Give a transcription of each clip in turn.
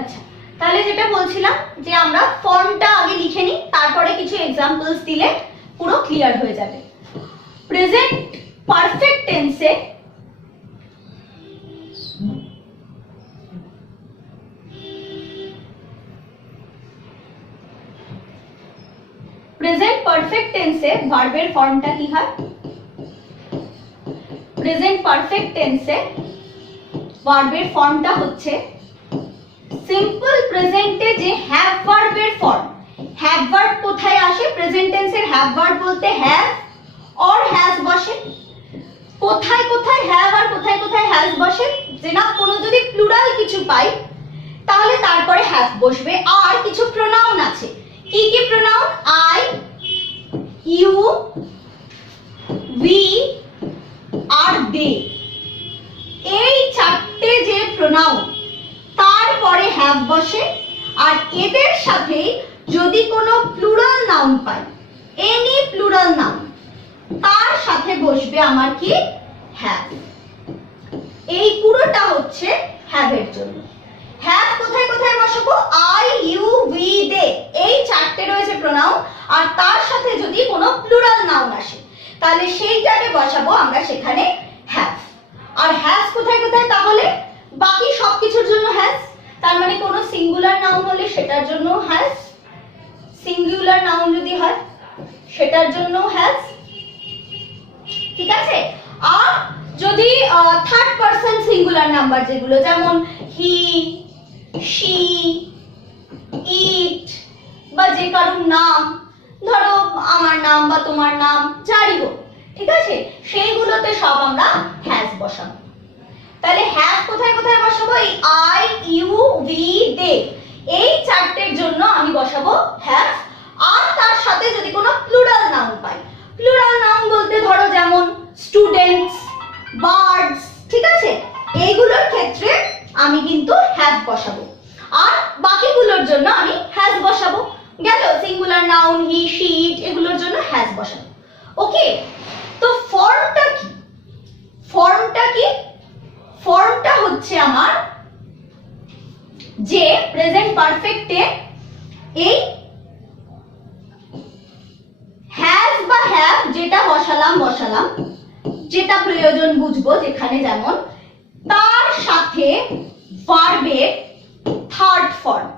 আচ্ছা তাহলে যেটা বলছিলাম যে আমরা ফর্মটা আগে লিখে নিই, তারপরে কিছু এক্সাম্পলস দিলে পুরো ক্লিয়ার হয়ে যাবে। প্রেজেন্ট পারফেক্ট টেন্সে প্রেজেন্ট পারফেক্ট টেন্সে ভার্বের ফর্মটা কি হয়? প্রেজেন্ট পারফেক্ট টেন্সে ভার্বের ফর্মটা হচ্ছে সিম্পল প্রেজেন্টে যে হ্যাভ ভার্বের ফর্ম হ্যাভ ভার্ব কোথায় আসে? প্রেজেন্ট টেন্সের হ্যাভ ভার্ব বলতে হ্যাভ অর হ্যাজ বসে। কোথায় কোথায় হ্যাভ আর কোথায় কোথায় হ্যাজ বসে? যে না, কোনো যদি প্লুরাল কিছু পাই, তাহলে তারপরে হ্যাভ বসবে। আর কিছু প্রোনাউন আছে। কি কি প্রোনাউন আই ইউ উই আর দে এই চারটে যে প্রোনাউন হ্যাভ বসে। আর এদের সাথে যদি কোনো প্লুরাল নাউন পাই এনি প্লুরাল নাউন তার সাথে বসবে আমার কি? হ্যাভ এই পুরোটা হচ্ছে হ্যাভের জন্য। হ্যাভ কোথায় কোথায় বসাবো? আই ইউ উই দে এই চারটে রয়েছে প্রোনাউন আর তার সাথে যদি কোনো প্লুরাল নাউন আসে, তাহলে সেইটাকে বসাবো আমরা সেখানে হ্যাভ আর হ্যাজ কোথায় কোথায় তাহলে? বাকি সব কিছুর জন্য হ্যাজ তার মানে কোনো সিঙ্গুলার নাউন হলে সেটার জন্য হ্যাজ সিঙ্গুলার নাউন যদি হয়, সেটার জন্য হ্যাজ ঠিক আছে? আর যদি থার্ড পারসন সিঙ্গুলার নাম্বার যেগুলো, যেমন হি শি ইট বা যে কারোর নাম, ধরো আমার নাম বা তোমার নাম, যারই হোক, ঠিক আছে? সেইগুলোতে সব আমরা হ্যাজ বসাবো। তাহলে হ্যাজ কোথায় কোথায় বসাবো? এই উই এই চারটের জন্য আমি বসাবো হ্যাজ আর তার সাথে যদি কোনো প্লুরাল পাই। প্লুরাল বলতে ধরো যেমন স্টুডেন্টস বার্ডস ঠিক আছে? এইগুলোর ক্ষেত্রে আমি কিন্তু হ্যাজ বসাবো। আর বাকিগুলোর জন্য আমি বসাবো। গেল singular noun he she it এগুলোর জন্য হ্যাজ বসাবো। ওকে তো ফর্মটা কি? ফর্মটা কি? ফর্মটা হচ্ছে আমার যে প্রেজেন্ট পারফেক্টে এই হ্যাজ বা হ্যাভ যেটা বসালাম বসালাম, যেটা প্রয়োজন বুঝব যেখানে যেমন, তার সাথে ভার্বের থার্ড ফর্ম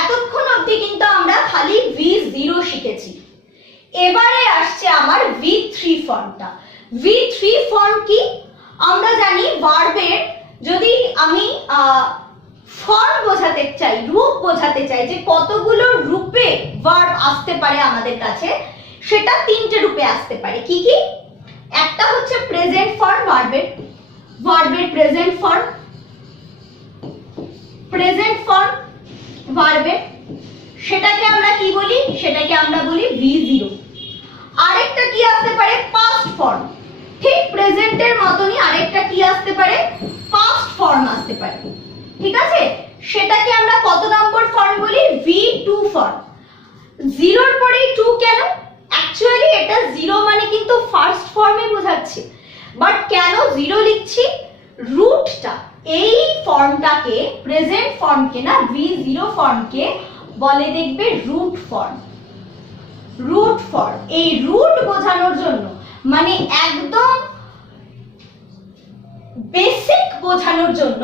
এতক্ষণ অবধি কিন্তু আমরা খালি ভি জিরো শিখেছি। এবারে আসছে আমার ভি থ্রি ফর্মটা ভি থ্রি ফর্ম কি? আমরা জানি ভার্বের যদি আমি ফর্ম বোঝাতে চাই, রূপ বোঝাতে চাই, যে কতগুলো রূপে ভার্ব আসতে পারে আমাদের কাছে, সেটা তিনটে রূপে আসতে পারে। কি কি? একটা হচ্ছে প্রেজেন্ট ফর্ম ভার্বের ভার্বের প্রেজেন্ট ফর্ম প্রেজেন্ট ফর্ম ভার্বের সেটাকে আমরা কি বলি? সেটাকে আমরা বলি ভি জিরো আরেকটা কি আসতে পারে? পাস্ট ফর্ম ঠিক প্রেজেন্টের মতনই আরেকটা কি আসতে পারে? পাস্ট ফর্ম আসতে পারে। ঠিক আছে? সেটাকে আমরা কত নম্বর ফর্ম বলি? ভি টু ফর্ম জিরোর পরেই টু কেন? অ্যাকচুয়ালি এটা জিরো মানে কিন্তু ফার্স্ট ফর্মে বোঝাচ্ছে। বাট কেন জিরো লিখছি? রুটটা এই ফর্মটাকে প্রেজেন্ট ফর্মকে না ভি জিরো ফর্মকে বলে দেখবে রুট ফর্ম রুট ফর্ম এই রুট বোঝানোর জন্য মানে একদম বেসিক বোঝানোর জন্য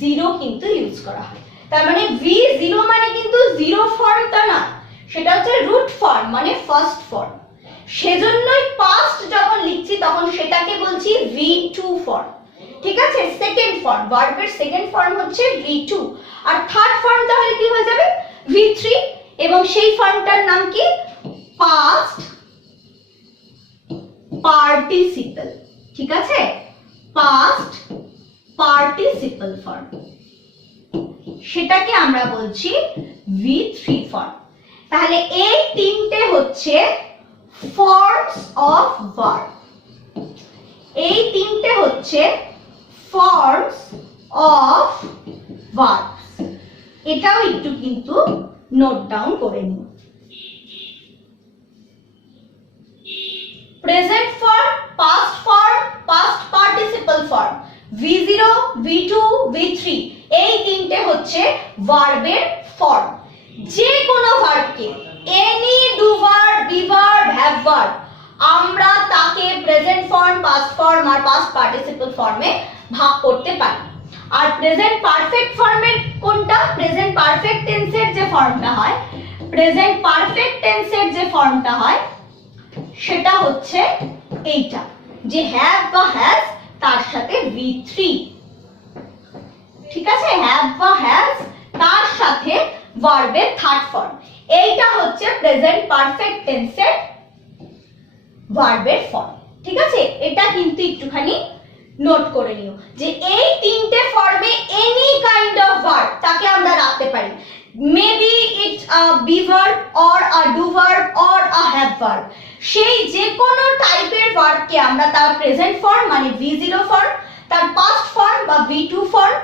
জিরো কিন্তু ইউজ করা হয়। তার মানে ভি জিরো মানে কিন্তু জিরো ফর্ম তা না, সেটা হচ্ছে রুট ফর্ম মানে ফার্স্ট ফর্ম সেজন্যই পাস্ট যখন লিখছি তখন সেটাকে বলছি ভি টু ফর্ম ঠিক আছে? সেকেন্ড ফর্ম ভার্বের সেকেন্ড ফর্ম হচ্ছে ভি টু আর থার্ড ফর্ম তাহলে কি হয়ে যাবে? ভি থ্রি এবং সেই ফর্মটার নাম কি? পাস্ট পার্টিসিপল ঠিক আছে? পার্টিসিপল ফর্ম সেটাকে আমরা বলছি ভি থ্রি ফর্ম তাহলে এই তিনটে হচ্ছে ফর্মস অফ ভার্ব এই তিনটে হচ্ছে ফর্মস অফ ভার্বস এটাও একটু কিন্তু নোট ডাউন করে নিন। Present form past form past participle form V zero V two V three এই তিনটে হচ্ছে ভার্বের ফর্ম যে কোনো ভার্বকে any do verb be verb have verb আমরা তাকে প্রেজেন্ট ফর্ম পাস্ট ফর্ম আর পাস্ট পার্টিসিপল ফর্মে ভাগ করতে পারি। আর প্রেজেন্ট পারফেক্ট ফর্মের কোনটা? প্রেজেন্ট পারফেক্ট টেন্সের যে ফর্মটা হয় প্রেজেন্ট পারফেক্ট টেন্সের যে ফর্মটা হয়, সেটা হচ্ছে এইটা। যে হ্যাভ বা হ্যাজ তার সাথে ভি থ্রি ঠিক আছে? হ্যাভ বা হ্যাজ তার সাথে ভার্বের থার্ড ফর্ম এইটা হচ্ছে প্রেজেন্ট পারফেক্ট টেন্সের ভার্বের ফর্ম ঠিক আছে? এটা কিন্তু একটুখানি নোট করে নিও যে এই তিনটে ফর্মে এনি কাইন্ড অফ ভার্ব তাকে আমরা রাখতে পারি। Maybe it a be verb or a do verb or a have verb সেই যে কোনো টাইপের ভার্বকে আমরা তার প্রেজেন্ট ফর্ম মানে ভি জিরো ফর্ম তার পাস্ট ফর্ম বা ভি টু ফর্ম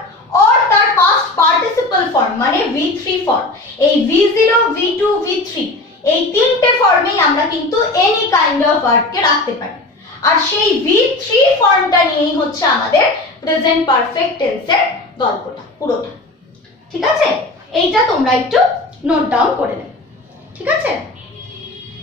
অর তার পাস্ট পার্টিসিপল ফর্ম মানে ভি থ্রি ফর্ম এই V zero V two V three এই তিনটে ফর্মেই আমরা কিন্তু এনি কাইন্ড অফ ভার্বকে রাখতে পারি। আর সেই ভি থ্রি ফর্মটা নিয়েই হচ্ছে আমাদের প্রেজেন্ট পারফেক্ট টেন্সের গল্পটা, পুরোটা। ঠিক আছে? এইটা তোমরা একটু নোট ডাউন করে নেবে। ঠিক আছে?